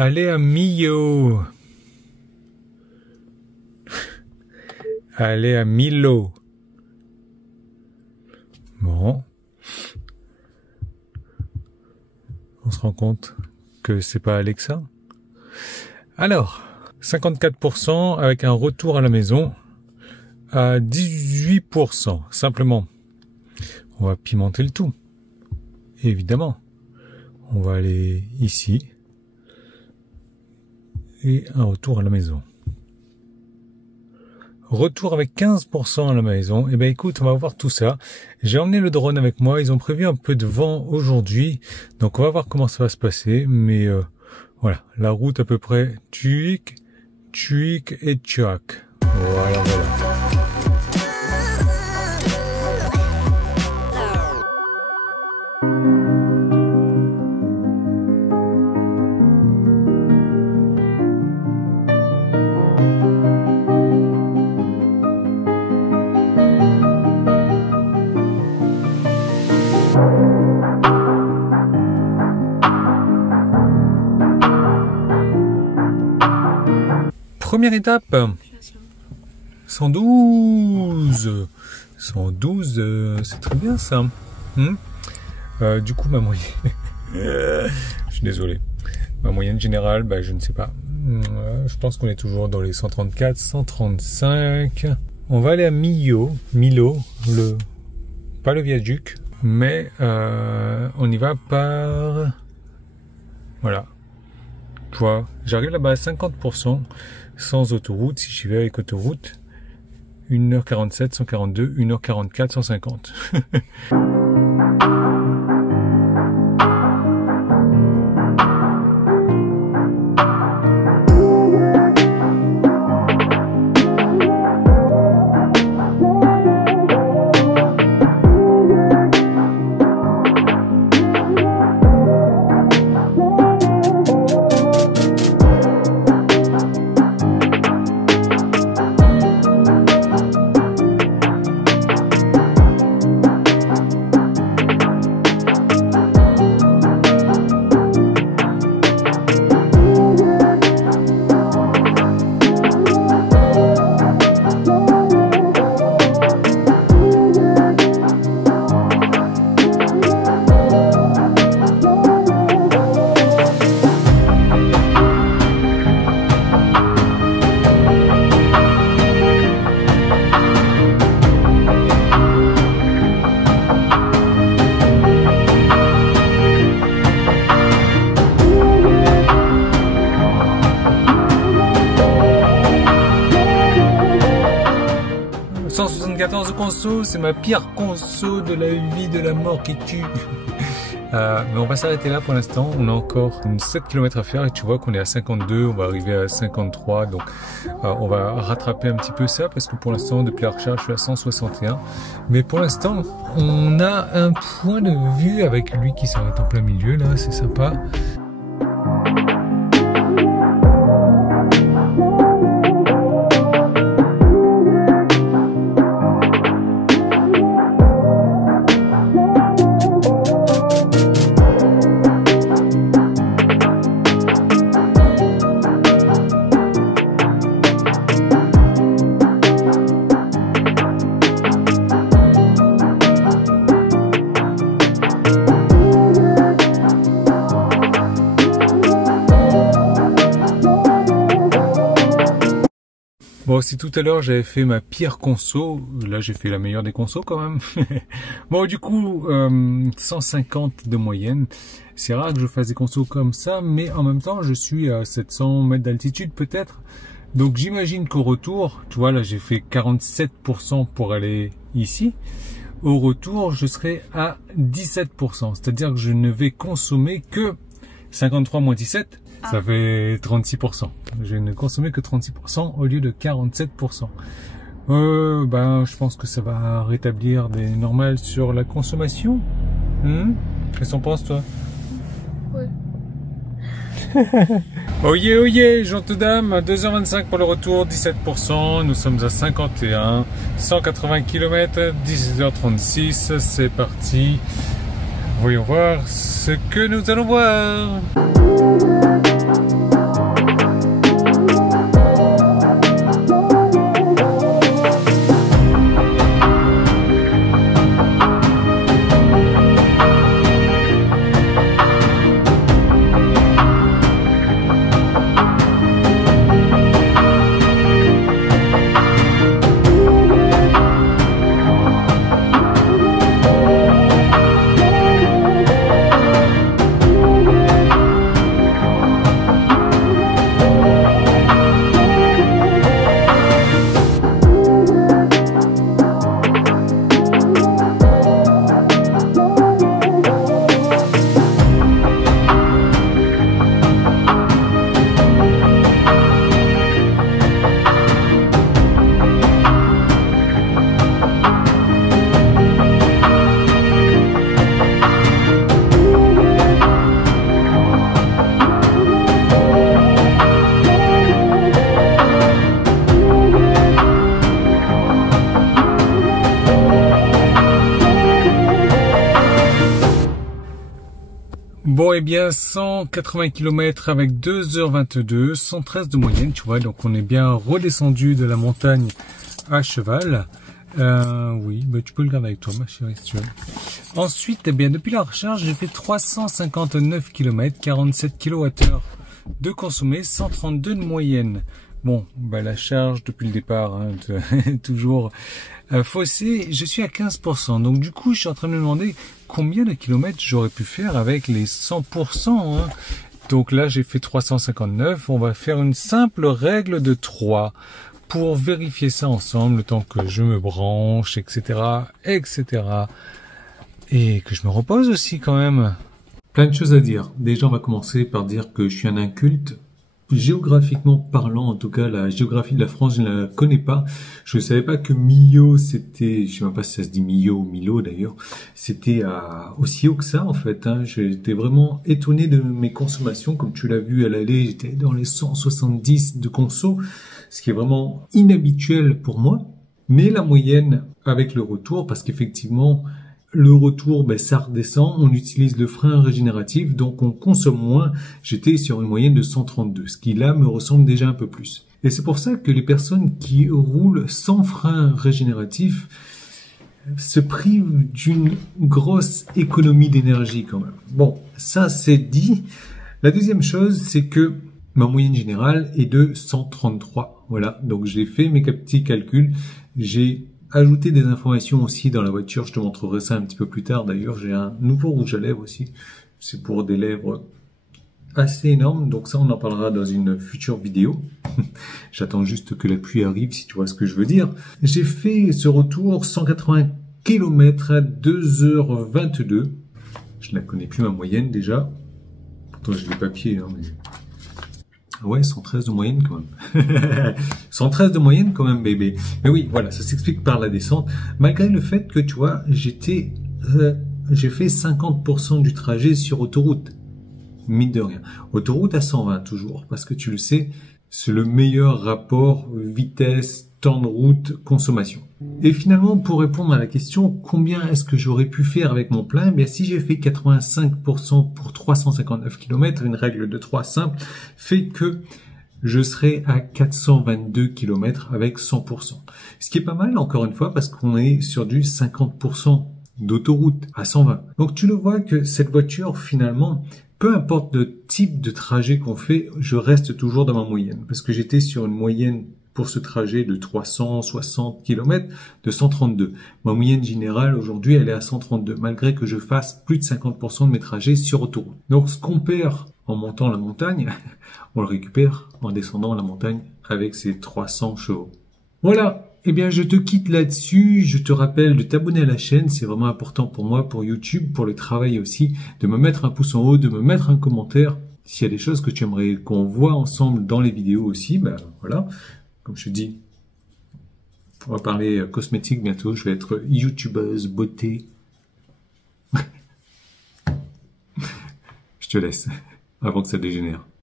aller à Millau. Aller à Millau. Bon. On se rend compte que c'est pas Alexa. Alors, 54% avec un retour à la maison à 18%. Simplement, on va pimenter le tout. Évidemment, on va aller ici et un retour à la maison. Retour avec 15% à la maison. Eh ben écoute, on va voir tout ça. J'ai emmené le drone avec moi. Ils ont prévu un peu de vent aujourd'hui. Donc on va voir comment ça va se passer. Mais voilà, la route à peu près tuic, tuic et tchac. Voilà, voilà. Première étape, 112, 112, c'est très bien ça. Du coup, ma moyenne, je suis désolé, ma moyenne générale, bah, je ne sais pas. Je pense qu'on est toujours dans les 134, 135. On va aller à Millau, pas le viaduc, mais on y va par, voilà. Tu vois, j'arrive là-bas à 50%. Sans autoroute, si j'y vais avec autoroute, 1h47, 142, 1h44, 150. Conso, c'est ma pire conso de la vie, de la mort qui tue. Mais on va s'arrêter là pour l'instant. On a encore 7 km à faire et tu vois qu'on est à 52, on va arriver à 53. Donc on va rattraper un petit peu ça parce que pour l'instant, depuis la recharge, je suis à 161. Mais pour l'instant, on a un point de vue avec lui qui s'arrête en plein milieu là, c'est sympa. Bon, si tout à l'heure j'avais fait ma pire conso, là j'ai fait la meilleure des consos quand même. Bon, du coup, 150 de moyenne. C'est rare que je fasse des consos comme ça, mais en même temps je suis à 700 mètres d'altitude peut-être. Donc j'imagine qu'au retour, tu vois là j'ai fait 47% pour aller ici. Au retour je serai à 17%, c'est-à-dire que je ne vais consommer que 53 moins 17. Ça fait 36%. Je ne consommais que 36% au lieu de 47%. Ben, je pense que ça va rétablir des normales sur la consommation. Qu'est-ce que t'en penses, toi? Ouais. Oyez, oyez, gentes dames, 2h25 pour le retour, 17%. Nous sommes à 51, 180 km, 10h36. C'est parti. Voyons voir ce que nous allons voir. Bon, eh bien, 180 km avec 2h22, 113 de moyenne, tu vois, donc on est bien redescendu de la montagne à cheval. Oui, bah, tu peux le garder avec toi, ma chérie, si tu veux. Ensuite, eh bien, depuis la recharge, j'ai fait 359 km, 47 kWh de consommé, 132 de moyenne. Bon, bah, la charge depuis le départ, hein, toujours faussée, je suis à 15%. Donc du coup, je suis en train de me demander combien de kilomètres j'aurais pu faire avec les 100%. Hein. Donc là, j'ai fait 359. On va faire une simple règle de 3 pour vérifier ça ensemble, le temps que je me branche, etc., etc. Et que je me repose aussi quand même. Plein de choses à dire. Déjà, on va commencer par dire que je suis un inculte. Géographiquement parlant, en tout cas, la géographie de la France, je ne la connais pas. Je ne savais pas que Millau, c'était, je ne sais même pas si ça se dit Millau ou Milo d'ailleurs, c'était aussi haut que ça en fait. Hein. J'étais vraiment étonné de mes consommations. Comme tu l'as vu à l'aller, j'étais dans les 170 de conso, ce qui est vraiment inhabituel pour moi. Mais la moyenne avec le retour, parce qu'effectivement, le retour, ben, ça redescend, on utilise le frein régénératif, donc on consomme moins. J'étais sur une moyenne de 132, ce qui là me ressemble déjà un peu plus. Et c'est pour ça que les personnes qui roulent sans frein régénératif se privent d'une grosse économie d'énergie quand même. Bon, ça c'est dit. La deuxième chose, c'est que ma moyenne générale est de 133. Voilà, donc j'ai fait mes petits calculs, j'ai ajouter des informations aussi dans la voiture, je te montrerai ça un petit peu plus tard. D'ailleurs, j'ai un nouveau rouge à lèvres aussi. C'est pour des lèvres assez énormes, donc ça on en parlera dans une future vidéo. J'attends juste que la pluie arrive, si tu vois ce que je veux dire. J'ai fait ce retour 180 km à 2h22. Je ne la connais plus ma moyenne déjà. Pourtant j'ai les papiers, hein, mais... Ouais, 113 de moyenne quand même. 113 de moyenne quand même, bébé. Mais oui, voilà, ça s'explique par la descente. Malgré le fait que, tu vois, j'ai fait 50% du trajet sur autoroute. Mine de rien. Autoroute à 120 toujours, parce que tu le sais, c'est le meilleur rapport vitesse, temps de route, consommation. Et finalement, pour répondre à la question, combien est-ce que j'aurais pu faire avec mon plein? Eh bien, si j'ai fait 85% pour 359 km, une règle de 3 simple, fait que je serai à 422 km avec 100%. Ce qui est pas mal, encore une fois, parce qu'on est sur du 50% d'autoroute à 120. Donc, tu le vois que cette voiture, finalement, peu importe le type de trajet qu'on fait, je reste toujours dans ma moyenne. Parce que j'étais sur une moyenne pour ce trajet de 360 km de 132. Ma moyenne générale aujourd'hui, elle est à 132, malgré que je fasse plus de 50% de mes trajets sur autoroute. Donc ce qu'on perd en montant la montagne, on le récupère en descendant la montagne avec ses 300 chevaux. Voilà. Eh bien, je te quitte là-dessus. Je te rappelle de t'abonner à la chaîne. C'est vraiment important pour moi, pour YouTube, pour le travail aussi, de me mettre un pouce en haut, de me mettre un commentaire. S'il y a des choses que tu aimerais qu'on voit ensemble dans les vidéos aussi, ben voilà. Comme je te dis, on va parler cosmétique bientôt. Je vais être youtubeuse beauté. Je te laisse avant que ça dégénère.